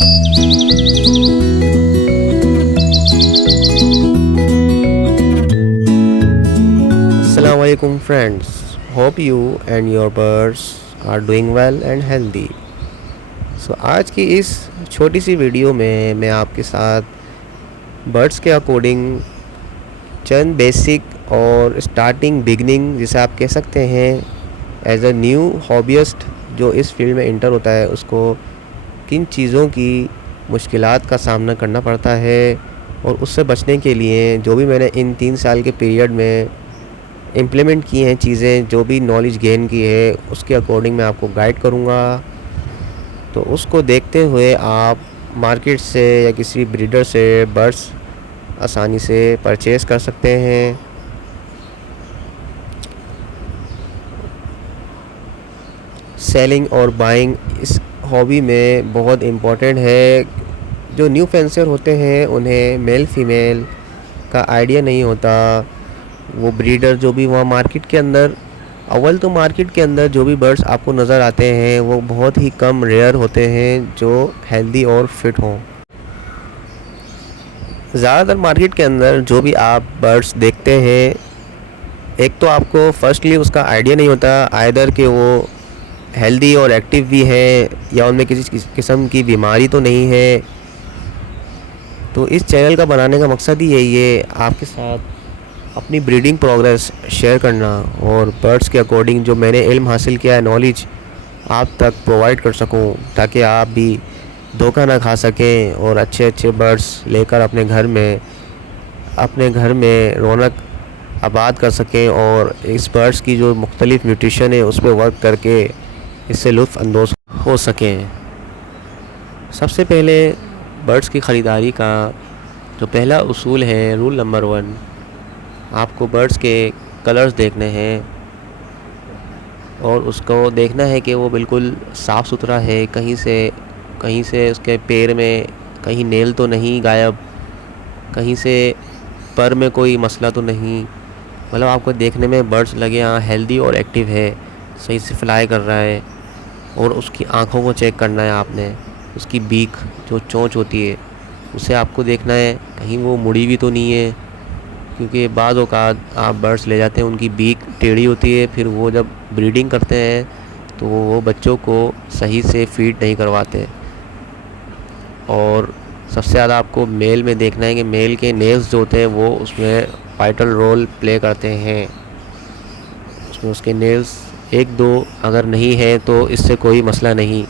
Assalamualaikum friends, hope you and your birds are doing well and healthy. So आज की इस छोटी सी video में मैं आपके साथ बर्ड्स के अकॉर्डिंग चंद बेसिक और स्टार्टिंग बिगनिंग जिसे आप कह सकते हैं एज अ न्यू हॉबियस्ट जो इस फील्ड में इंटर होता है उसको किन चीज़ों की मुश्किलात का सामना करना पड़ता है और उससे बचने के लिए जो भी मैंने इन 3 साल के पीरियड में इम्प्लीमेंट की हैं चीज़ें, जो भी नॉलेज गेन की है उसके अकॉर्डिंग मैं आपको गाइड करूँगा। तो उसको देखते हुए आप मार्केट से या किसी ब्रीडर से बर्ड्स आसानी से परचेज़ कर सकते हैं। सेलिंग और बाइंग इस हॉबी में बहुत इम्पोर्टेंट है। जो न्यू फेंसर होते हैं उन्हें मेल फीमेल का आइडिया नहीं होता। वो ब्रीडर जो भी वहाँ मार्केट के अंदर मार्केट के अंदर जो भी बर्ड्स आपको नज़र आते हैं वो बहुत ही कम रेयर होते हैं जो हेल्दी और फिट हों। ज़्यादातर मार्केट के अंदर जो भी आप बर्ड्स देखते हैं, एक तो आपको फर्स्टली उसका आइडिया नहीं होता आइदर कि वो हेल्दी और एक्टिव भी है या उनमें किसी किस्म की बीमारी तो नहीं है। तो इस चैनल का बनाने का मकसद ही यही है, आपके साथ अपनी ब्रीडिंग प्रोग्रेस शेयर करना और बर्ड्स के अकॉर्डिंग जो मैंने इल्म हासिल किया है, नॉलेज आप तक प्रोवाइड कर सकूं ताकि आप भी धोखा ना खा सकें और अच्छे अच्छे बर्ड्स लेकर अपने घर में रौनक आबाद कर सकें और इस बर्ड्स की जो मुख्तलिफ़ न्यूट्रिशन है उस पर वर्क करके इससे लुत्फ़ अंदोज़ हो सकें। सबसे पहले बर्ड्स की ख़रीदारी का जो पहला उसूल है, रूल नंबर 1, आपको बर्ड्स के कलर्स देखने हैं और उसको देखना है कि वो बिल्कुल साफ़ सुथरा है, कहीं से उसके पैर में कहीं नेल तो नहीं गायब, कहीं से पर में कोई मसला तो नहीं। मतलब आपको देखने में बर्ड्स लगे हाँ हेल्दी और एक्टिव है, सही से फ्लाई कर रहा है। और उसकी आँखों को चेक करना है आपने, उसकी बीक जो चोंच होती है उसे आपको देखना है कहीं वो मुड़ी भी तो नहीं है, क्योंकि बाद औक़ात आप बर्ड्स ले जाते हैं उनकी बीक टेढ़ी होती है, फिर वो जब ब्रीडिंग करते हैं तो वो बच्चों को सही से फीड नहीं करवाते। और सबसे ज़्यादा आपको मेल में देखना है कि मेल के नेल्स जो होते हैं वो उसमें वाइटल रोल प्ले करते हैं। उसमें उसके नेल्स 1-2 अगर नहीं है तो इससे कोई मसला नहीं,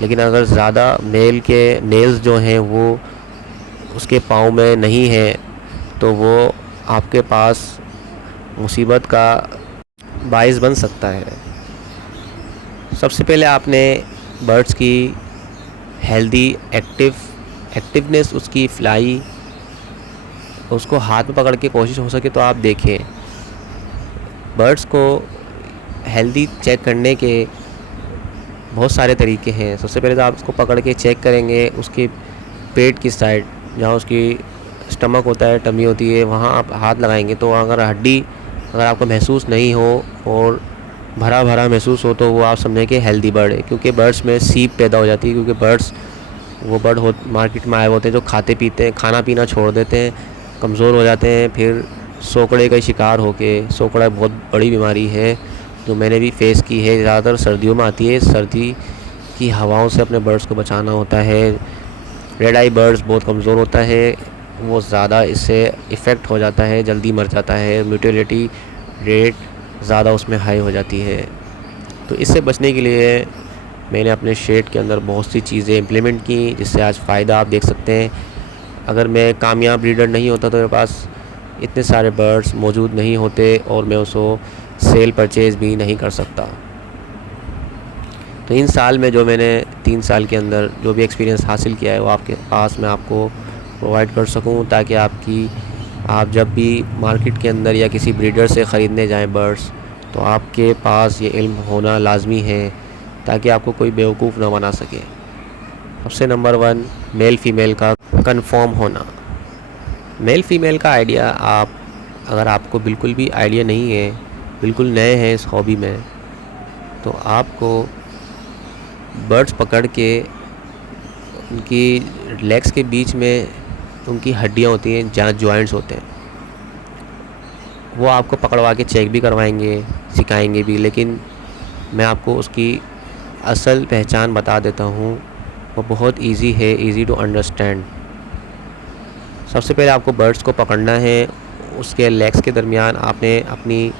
लेकिन अगर ज़्यादा मेल के नेल्स जो हैं वो उसके पाँव में नहीं है तो वो आपके पास मुसीबत का बाइस बन सकता है। सबसे पहले आपने बर्ड्स की हेल्दी एक्टिवनेस, उसकी फ्लाई, उसको हाथ में पकड़ के कोशिश हो सके तो आप देखें। बर्ड्स को हेल्दी चेक करने के बहुत सारे तरीके हैं। सबसे पहले तो आप उसको पकड़ के चेक करेंगे उसके पेट की साइड, जहाँ उसकी स्टमक होता है, टमी होती है, वहाँ आप हाथ लगाएंगे तो अगर आपको महसूस नहीं हो और भरा भरा महसूस हो तो वो आप समझें कि हेल्दी बर्ड है। क्योंकि बर्ड्स में सीप पैदा हो जाती है, क्योंकि वो बर्ड मार्केट में आए होते हैं जो खाते पीते हैं, खाना पीना छोड़ देते हैं, कमज़ोर हो जाते हैं, फिर सोकड़े का शिकार होके, सोकड़ा बहुत बड़ी बीमारी है जो मैंने भी फेस की है, ज़्यादातर सर्दियों में आती है। सर्दी की हवाओं से अपने बर्ड्स को बचाना होता है। रेड आई बर्ड्स बहुत कमज़ोर होता है, वो ज़्यादा इससे इफ़ेक्ट हो जाता है, जल्दी मर जाता है, मोर्टेलिटी रेट ज़्यादा उसमें हाई हो जाती है। तो इससे बचने के लिए मैंने अपने शेड के अंदर बहुत सी चीज़ें इम्प्लीमेंट की जिससे आज फ़ायदा आप देख सकते हैं। अगर मैं कामयाब ब्रीडर नहीं होता तो मेरे पास इतने सारे बर्ड्स मौजूद नहीं होते और मैं उसको सेल परचेज़ भी नहीं कर सकता। तो इन साल में जो मैंने 3 साल के अंदर जो भी एक्सपीरियंस हासिल किया है वो आपके पास मैं आपको प्रोवाइड कर सकूं, ताकि आप जब भी मार्केट के अंदर या किसी ब्रीडर से ख़रीदने जाएं बर्ड्स तो आपके पास ये इल्म होना लाजमी है ताकि आपको कोई बेवकूफ़ ना बना सके। सबसे नंबर 1 मेल फ़ीमेल का कंफर्म होना। मेल फ़ीमेल का आइडिया अगर आपको बिल्कुल भी आइडिया नहीं है, बिल्कुल नए हैं इस हॉबी में, तो आपको बर्ड्स पकड़ के उनकी लेग्स के बीच में उनकी हड्डियाँ होती हैं जहाँ जॉइंट्स होते हैं, वो आपको पकड़वा के चेक भी करवाएंगे, सिखाएंगे भी, लेकिन मैं आपको उसकी असल पहचान बता देता हूँ। वो बहुत इजी है, इजी टू अंडरस्टैंड। सबसे पहले आपको बर्ड्स को पकड़ना है, उसके लेग्स के दरमियान आपने अपनी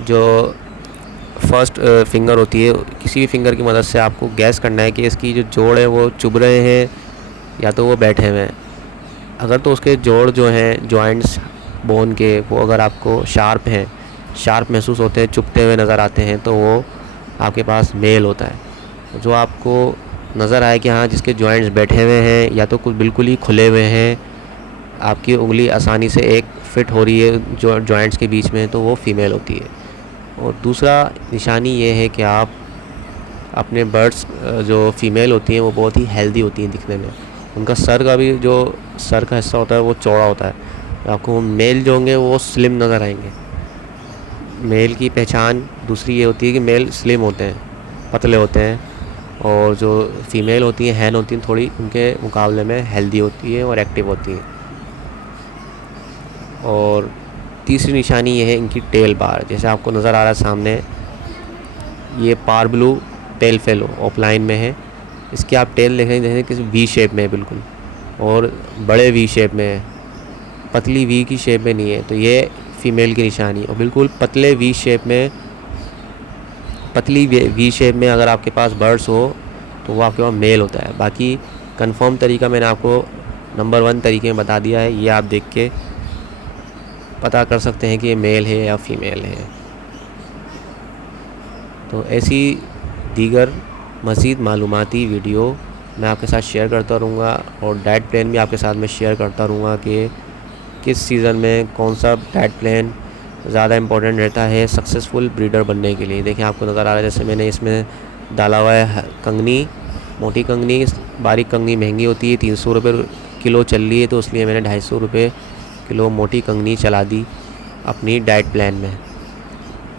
जो फर्स्ट फिंगर होती है, किसी भी फिंगर की मदद से आपको गैस करना है कि इसकी जो जोड़ है वो चुभ रहे हैं या तो वो बैठे हुए हैं। अगर तो उसके जोड़ जो हैं जॉइंट्स बोन के, वो अगर आपको शार्प हैं, शार्प महसूस होते हैं, चुभते हुए नज़र आते हैं, तो वो आपके पास मेल होता है। जो आपको नज़र आए कि हाँ जिसके जॉइंट्स बैठे हुए हैं या तो कुछ बिल्कुल ही खुले हुए हैं, आपकी उंगली आसानी से एक फिट हो रही है जो जॉइंट्स के बीच में, तो वो फीमेल होती है। और दूसरा निशानी ये है कि आप अपने बर्ड्स जो फ़ीमेल होती हैं वो बहुत ही हेल्दी होती हैं दिखने में। उनका सर का भी जो सर का हिस्सा होता है वो चौड़ा होता है। आपको मेल जो होंगे वो स्लिम नज़र आएंगे। मेल की पहचान दूसरी ये होती है कि मेल स्लिम होते हैं, पतले होते हैं, और जो फ़ीमेल होती हैं, हैन होती हैं, थोड़ी उनके मुकाबले में हेल्दी होती है और एक्टिव होती हैं। और तीसरी निशानी ये है इनकी टेल बार। जैसे आपको नज़र आ रहा है सामने, ये पार ब्लू टेल फेलो ऑफलाइन में है। इसकी आप टेल देखें जैसे किसी वी शेप में है बिल्कुल, और बड़े वी शेप में है, पतली वी की शेप में नहीं है, तो ये फ़ीमेल की निशानी। और बिल्कुल पतले वी शेप में, पतली वी शेप में अगर आपके पास बर्ड्स हो तो वो आपके पास मेल होता है। बाकी कंफर्म तरीका मैंने आपको नंबर 1 तरीके में बता दिया है, ये आप देख के पता कर सकते हैं कि ये मेल है या फीमेल है। तो ऐसी दीगर मज़ीद मालूमाती वीडियो मैं आपके साथ शेयर करता रहूँगा, और डाइट प्लान भी आपके साथ में शेयर करता रहूँगा कि किस सीज़न में कौन सा डाइट प्लान ज़्यादा इम्पोर्टेंट रहता है सक्सेसफुल ब्रीडर बनने के लिए। देखिए आपको नज़र आ रहा है, जैसे मैंने इसमें डाला हुआ है कंगनी, मोटी कंगनी। बारीक कंगनी महंगी होती है, 300 रुपये किलो चल रही है, तो इसलिए मैंने 250 रुपये किलो मोटी कंगनी चला दी अपनी डाइट प्लान में।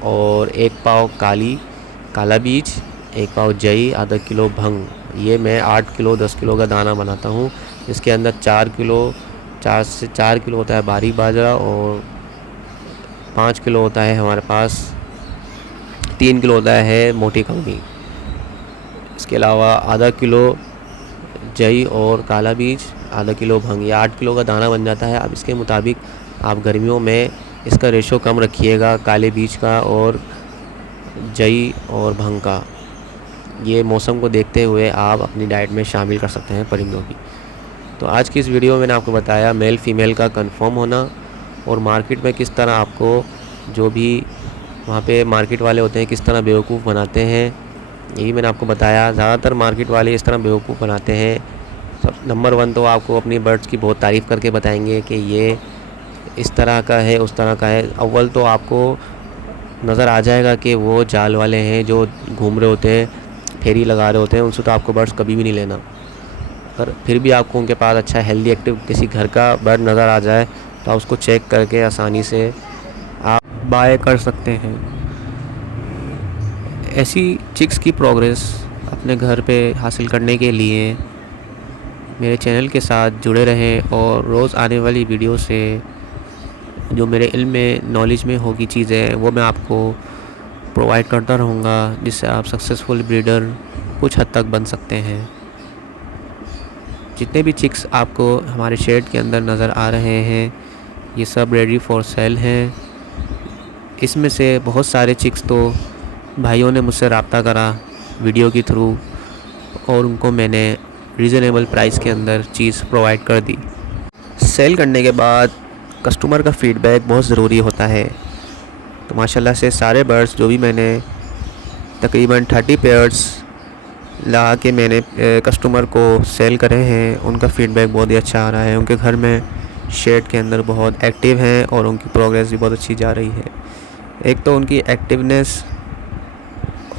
और 1 पाव काला बीज, 1 पाव जई, आधा किलो भंग, ये मैं 8 किलो 10 किलो का दाना बनाता हूँ। इसके अंदर 4 से 4 किलो होता है बारीक बाजरा, और 5 किलो होता है हमारे पास, 3 किलो होता है मोटी कंगनी। इसके अलावा आधा किलो जई और काला बीज, आधा किलो भंग, ये 8 किलो का दाना बन जाता है। अब इसके मुताबिक आप गर्मियों में इसका रेशो कम रखिएगा, काले बीज का और जई और भंग का। ये मौसम को देखते हुए आप अपनी डाइट में शामिल कर सकते हैं परिंदों की। तो आज की इस वीडियो में मैंने आपको बताया मेल फीमेल का कंफर्म होना, और मार्केट में किस तरह आपको जो भी वहाँ पे मार्केट वाले होते हैं किस तरह बेवकूफ़ बनाते हैं, यही मैंने आपको बताया। ज़्यादातर मार्केट वाले इस तरह बेवकूफ़ बनाते हैं। सब नंबर 1 तो आपको अपनी बर्ड्स की बहुत तारीफ़ करके बताएंगे कि ये इस तरह का है, उस तरह का है। अव्वल तो आपको नज़र आ जाएगा कि वो जाल वाले हैं जो घूम रहे होते हैं, फेरी लगा रहे होते हैं, उनसे तो आपको बर्ड्स कभी भी नहीं लेना। पर फिर भी आपको उनके पास अच्छा हेल्दी एक्टिव किसी घर का बर्ड नज़र आ जाए तो आप उसको चेक करके आसानी से आप बाय कर सकते हैं। ऐसी चिक्स की प्रोग्रेस अपने घर पे हासिल करने के लिए मेरे चैनल के साथ जुड़े रहें, और रोज़ आने वाली वीडियो से जो मेरे इल्म में नॉलेज में होगी चीज़ें वो मैं आपको प्रोवाइड करता रहूँगा, जिससे आप सक्सेसफुल ब्रीडर कुछ हद तक बन सकते हैं। जितने भी चिक्स आपको हमारे शेड के अंदर नज़र आ रहे हैं ये सब रेडी फॉर सेल हैं। इसमें से बहुत सारे चिक्स तो भाइयों ने मुझसे रब्ता करा वीडियो के थ्रू, और उनको मैंने रीज़नेबल प्राइस के अंदर चीज़ प्रोवाइड कर दी। सेल करने के बाद कस्टमर का फ़ीडबैक बहुत ज़रूरी होता है। तो माशाल्लाह से सारे बर्ड्स जो भी मैंने तकरीबन 30 पेयर्स ला के मैंने कस्टमर को सेल करे हैं, उनका फ़ीडबैक बहुत ही अच्छा आ रहा है। उनके घर में शेड के अंदर बहुत एक्टिव हैं और उनकी प्रोग्रेस भी बहुत अच्छी जा रही है। एक तो उनकी एक्टिवनेस,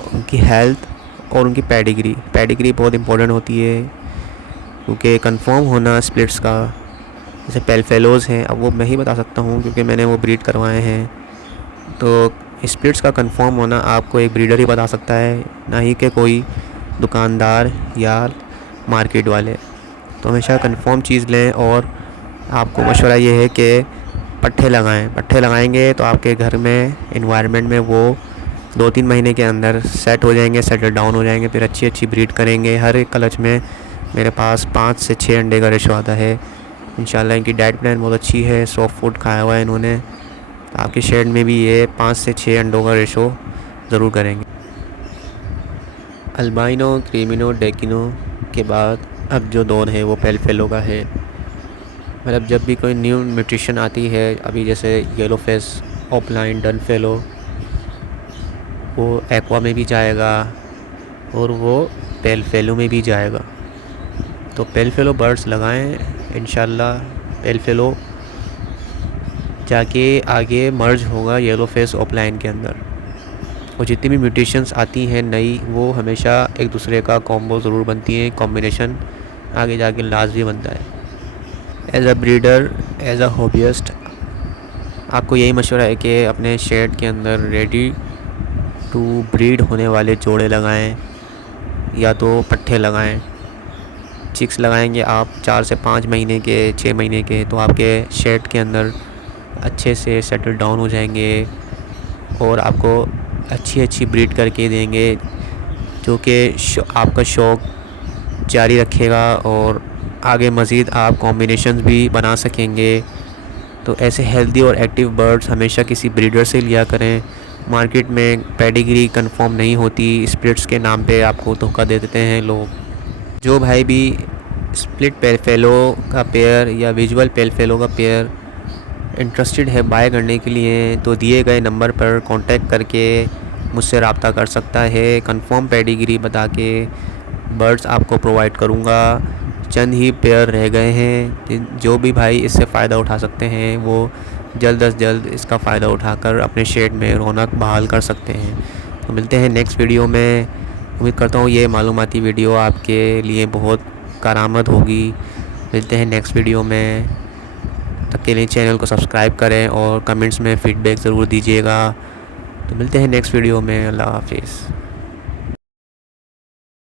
उनकी हेल्थ और उनकी पेडिग्री बहुत इम्पोर्टेंट होती है, क्योंकि कंफर्म होना स्प्लिट्स का, जैसे पेलफेलोज़ हैं, अब वो मैं ही बता सकता हूँ क्योंकि मैंने वो ब्रीड करवाए हैं। तो स्प्लिट्स का कंफर्म होना आपको एक ब्रीडर ही बता सकता है, ना ही कि कोई दुकानदार या मार्केट वाले। तो हमेशा कंफर्म चीज़ लें। और आपको मशवरा ये है कि पट्ठे लगाएं। पट्ठे लगाएंगे तो आपके घर में इन्वायरमेंट में वो 2-3 महीने के अंदर सेट हो जाएंगे, सेटल डाउन हो जाएंगे, फिर अच्छी अच्छी ब्रीड करेंगे। हर एक क्लच में मेरे पास 5 से 6 अंडे का रेशो आता है। इंशाल्लाह इनकी डाइट प्लान बहुत अच्छी है, सॉफ्ट फूड खाया हुआ है इन्होंने। तो आपके शेड में भी ये 5 से 6 अंडों का रेशो ज़रूर करेंगे। अल्बाइनो, क्रीमिनो, डेकिनो के बाद अब जो दौर है वो पेल फेलो का है। मतलब जब भी कोई न्यू न्यूट्रिशन आती है, अभी जैसे yellow face, offline, done fellow, वो एक्वा में भी जाएगा और वो पेल फेलो में भी जाएगा। तो पेल फेलो बर्ड्स लगाएं। इंशाल्लाह पेल फेलो जाके आगे मर्ज होगा येलो फेस ऑफलाइन के अंदर। और जितनी भी म्यूटेशंस आती हैं नई, वो हमेशा एक दूसरे का कॉम्बो ज़रूर बनती हैं, कॉम्बिनेशन आगे जाके लाजमी बनता है। As a breeder, as a hobbyist, आपको यही मशवरा है कि अपने शेड के अंदर रेडी टू ब्रीड होने वाले जोड़े लगाएं या तो पट्ठे लगाएं। चिक्स लगाएंगे आप 4 से 5 महीने के, 6 महीने के, तो आपके शेड के अंदर अच्छे से सेटल डाउन हो जाएंगे और आपको अच्छी अच्छी ब्रीड करके देंगे, जो कि आपका शौक़ जारी रखेगा और आगे मज़ीद आप कॉम्बिनेशंस भी बना सकेंगे। तो ऐसे हेल्दी और एक्टिव बर्ड्स हमेशा किसी ब्रीडर से लिया करें। मार्केट में पेडिग्री कंफर्म नहीं होती, स्प्लिट्स के नाम पे आपको धोखा दे देते हैं लोग। जो भाई भी स्प्लिट पेल फेलो का पेयर या विजुअल पेल फेलो का पेयर इंटरेस्टेड है बाय करने के लिए, तो दिए गए नंबर पर कांटेक्ट करके मुझसे रब्ता कर सकता है। कंफर्म पेडिग्री बता के बर्ड्स आपको प्रोवाइड करूँगा। चंद ही पेयर रह गए हैं। जो भी भाई इससे फ़ायदा उठा सकते हैं वो जल्द अज जल्द इसका फ़ायदा उठाकर अपने शेड में रौनक बहाल कर सकते हैं। तो मिलते हैं नेक्स्ट वीडियो में। उम्मीद करता हूँ ये मालूमाती वीडियो आपके लिए बहुत कारआमद होगी। मिलते हैं नेक्स्ट वीडियो में। तब के लिए चैनल को सब्सक्राइब करें और कमेंट्स में फ़ीडबैक ज़रूर दीजिएगा। तो मिलते हैं नेक्स्ट वीडियो में। अल्लाह हाफिज़।